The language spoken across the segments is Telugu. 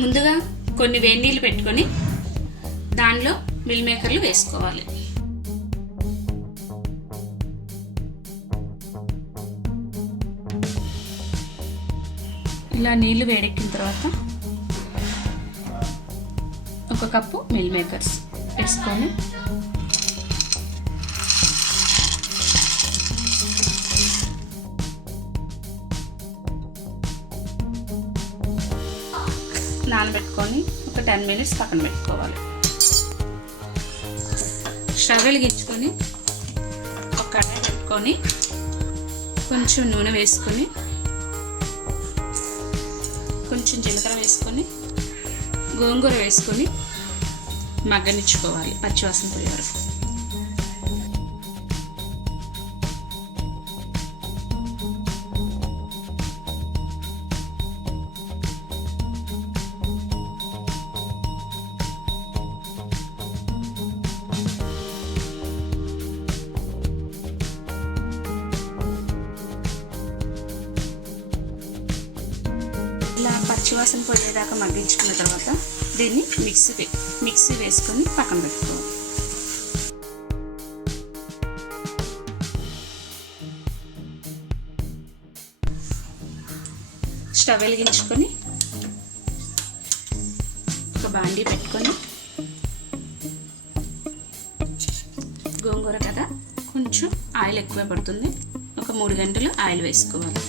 ముందుగా కొన్ని వేడి నీళ్ళు పెట్టుకొని దానిలో మిల్ మేకర్లు వేసుకోవాలి. ఇలా నీళ్లు వేడెక్కిన తర్వాత ఒక కప్పు మిల్ మేకర్స్ వేసుకొని నానబెట్టుకొని ఒక 10 మినిట్స్ పక్కన పెట్టుకోవాలి. స్టవ్ వెలిగించుకొని ఒక కడాయి పెట్టుకొని కొంచెం నూనె వేసుకొని కొంచెం జీలకర్ర వేసుకొని గోంగూర వేసుకొని మగ్గనిచ్చుకోవాలి పచ్చివాసన పోయే వరకు. ఇలా పచ్చివాసన పోయేదాకా మగ్గించుకున్న తర్వాత దీన్ని మిక్సీ వేసుకొని పక్కన పెట్టుకోవాలి. స్టవ్ వెలిగించుకొని ఒక బాండీ పెట్టుకొని గోంగూర కదా కొంచెం ఆయిల్ ఎక్కువ పడుతుంది, ఒక 3 గంటలు ఆయిల్ వేసుకోవాలి.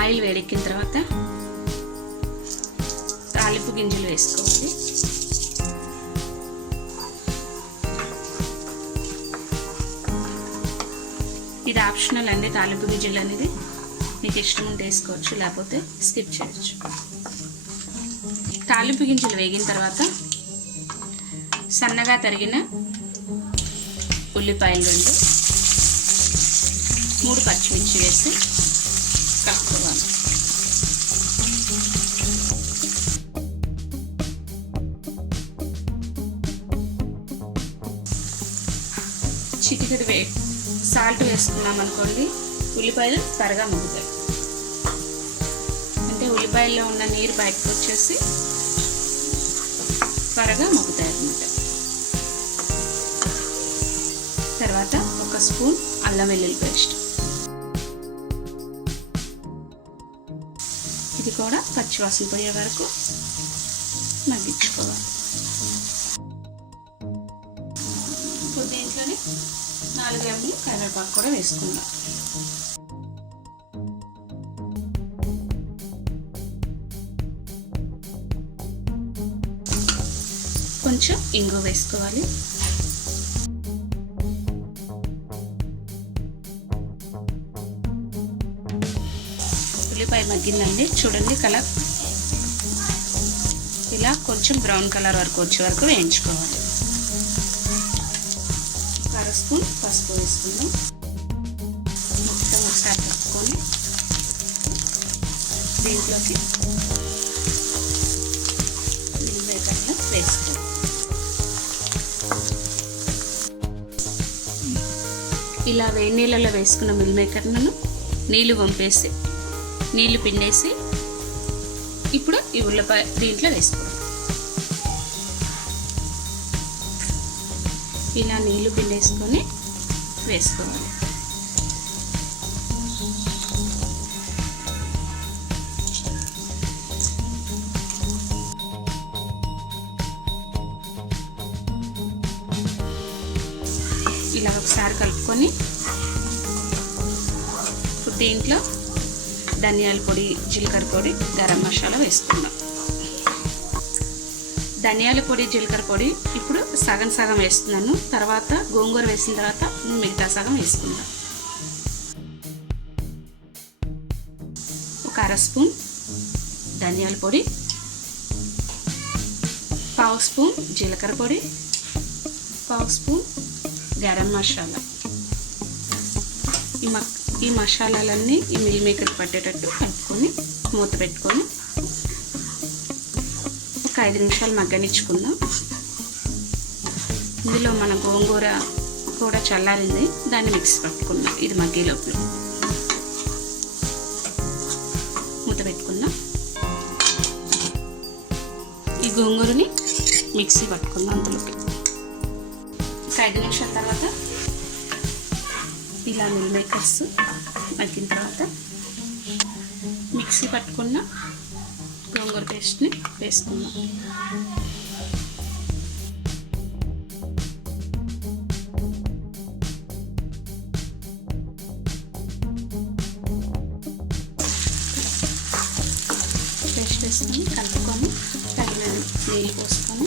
ఆయిల్ వేడెక్కిన తర్వాత తాలింపు గింజలు వేసుకోవాలి. ఇది ఆప్షనల్ అండి. తాలింపు గింజలు అనేది మీకు ఇష్టం ఉంటే వేసుకోవచ్చు, లేకపోతే స్కిప్ చేయొచ్చు. తాలింపు గింజలు వేగిన తర్వాత సన్నగా తరిగిన ఉల్లిపాయలు 2, 3 పచ్చిమిర్చి వేసి కలుపుకోవాలి. చిటికెడు సాల్ట్ వేసుకున్నాం అనుకోండి, ఉల్లిపాయలు త్వరగా మగ్గుతాయి. అంటే ఉల్లిపాయల్లో ఉన్న నీరు బయటకు వచ్చేసి త్వరగా మగ్గుతాయి అన్నమాట. తర్వాత 1 స్పూన్ అల్లం వెల్లుల్లి పేస్ట్, ఇది కూడా పచ్చివాసన పోయే వరకు మగ్గించుకోవాలి. దీంట్లోనే 4 రెమ్మలు కరివేపాకు కూడా వేసుకుందాం. కొంచెం ఇంగు వేసుకోవాలి. ఉల్లిపాయ మగ్గిందండి, చూడండి కలర్ ఇలా కొంచెం బ్రౌన్ కలర్ వరకు వచ్చే వరకు వేయించుకోవాలి. 1 స్పూన్ పసుపు వేసుకుందాం. మొత్తం ఒకసారి కలుపుకొని దీంట్లోకి మిల్ మేకర్లు వేసుకోవాలి. ఇలా వేడి నీళ్ళలో వేసుకున్న మిల్ మేకర్లను నీళ్లు వంపేసి నీళ్లు పిండేసి ఇప్పుడు ఈ ఉల్లిపాయ దీంట్లో వేసుకోవాలి. ఇలా నీళ్లు పిండేసుకొని వేసుకోవాలి. ఇలా ఒకసారి కలుపుకొని దీంట్లో ధనియాల పొడి, జీలకర్ర పొడి, గరం మసాలా వేసుకుందాం. ధనియాల పొడి, జీలకర్ర పొడి ఇప్పుడు సగం సగం వేస్తున్నాను. తర్వాత గోంగూర వేసిన తర్వాత మిగతా సగం వేసుకుందాం. ఒక 1/2 స్పూన్ ధనియాల పొడి, 1/2 స్పూన్ జీలకర్ర పొడి, 1/2 స్పూన్ గరం మసాలా. ఈ మసాలాలన్నీ ఈ మిల్ మేకర్ పట్టేటట్టు కలుపుకొని మూత పెట్టుకొని ఒక 5 నిమిషాలు మగ్గనిచ్చుకుందాం. ఇందులో మన గోంగూర కూడా చల్లారింది, దాన్ని మిక్సీ పట్టుకున్నాం. ఇది మగ్గే లోపల మూత పెట్టుకుందాం. ఈ గోంగూరని మిక్సీ పట్టుకుందాం. అందులోకి 5 నిమిషాల తర్వాత ఇలా మిల్ మేకర్స్ మగ్గిన తర్వాత మిక్సీ పట్టుకున్న గోంగూర పేస్ట్ని వేసుకుందాం. పేస్ట్ వేసుకొని కలుపుకొని తగిన నీళ్ళు పోసుకొని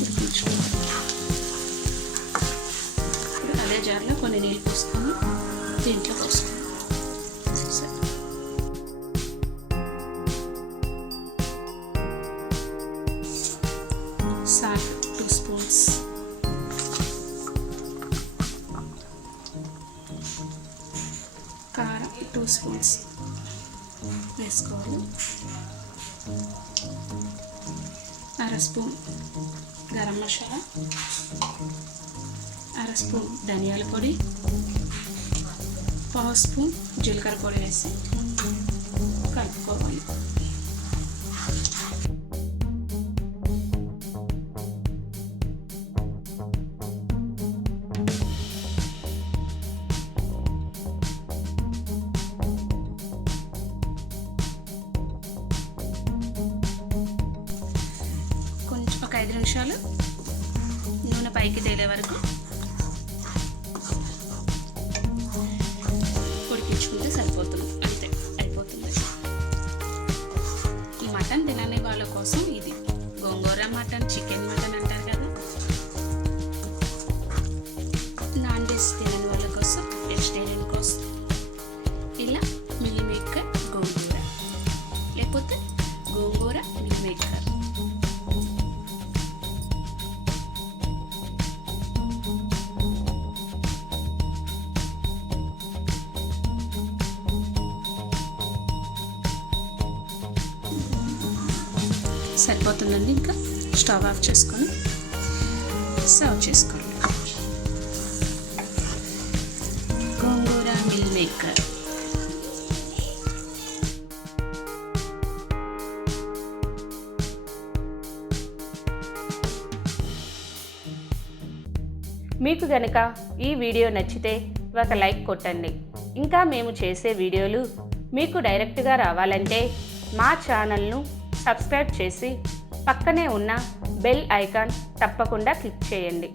ఉడికించుకుందాం. ఇప్పుడు అదే జార్లో కొన్ని నీళ్ళు పోసుకొని దీంట్లో పోసుకుందాం. సాల్ట్ 2 స్పూన్స్, కారం 2 స్పూన్స్ వేసుకోవాలి. 1/2 స్పూన్ గరం మసాలా, 1/2 స్పూన్ ధనియాల పొడి, 1/2 స్పూన్ జీలకర్ర పొడి వేసి కలుపుకోవాలి. ఒక 5 నిమిషాలు నూనె పైకి తేలే వరకు ఉడికించుకుంటే సరిపోతుంది. అంతే, అయిపోతుంది. ఈ మటన్ తినని వాళ్ళ కోసం ఇది గోంగూర మటన్, చికెన్ మటన్ అంటారు కదా. నాన్ వెజ్ తినని వాళ్ళ కోసం, వెజిటేరియన్ కోసం ఇలా మిల్ మేకర్ గోంగూర, లేకపోతే గోంగూర మిల్ మేకర్. సరిపోతుందండి. ఇంకా స్టవ్ ఆఫ్ చేసుకొని సర్వ్ చేసుకోండి. గోంగూర మిల్ మేకర్. మీకు గనక ఈ వీడియో నచ్చితే ఒక లైక్ కొట్టండి. ఇంకా మేము చేసే వీడియోలు మీకు డైరెక్ట్గా రావాలంటే మా ఛానల్ను సబ్స్క్రైబ్ చేసి పక్కనే ఉన్న బెల్ ఐకాన్ తప్పకుండా క్లిక్ చేయండి.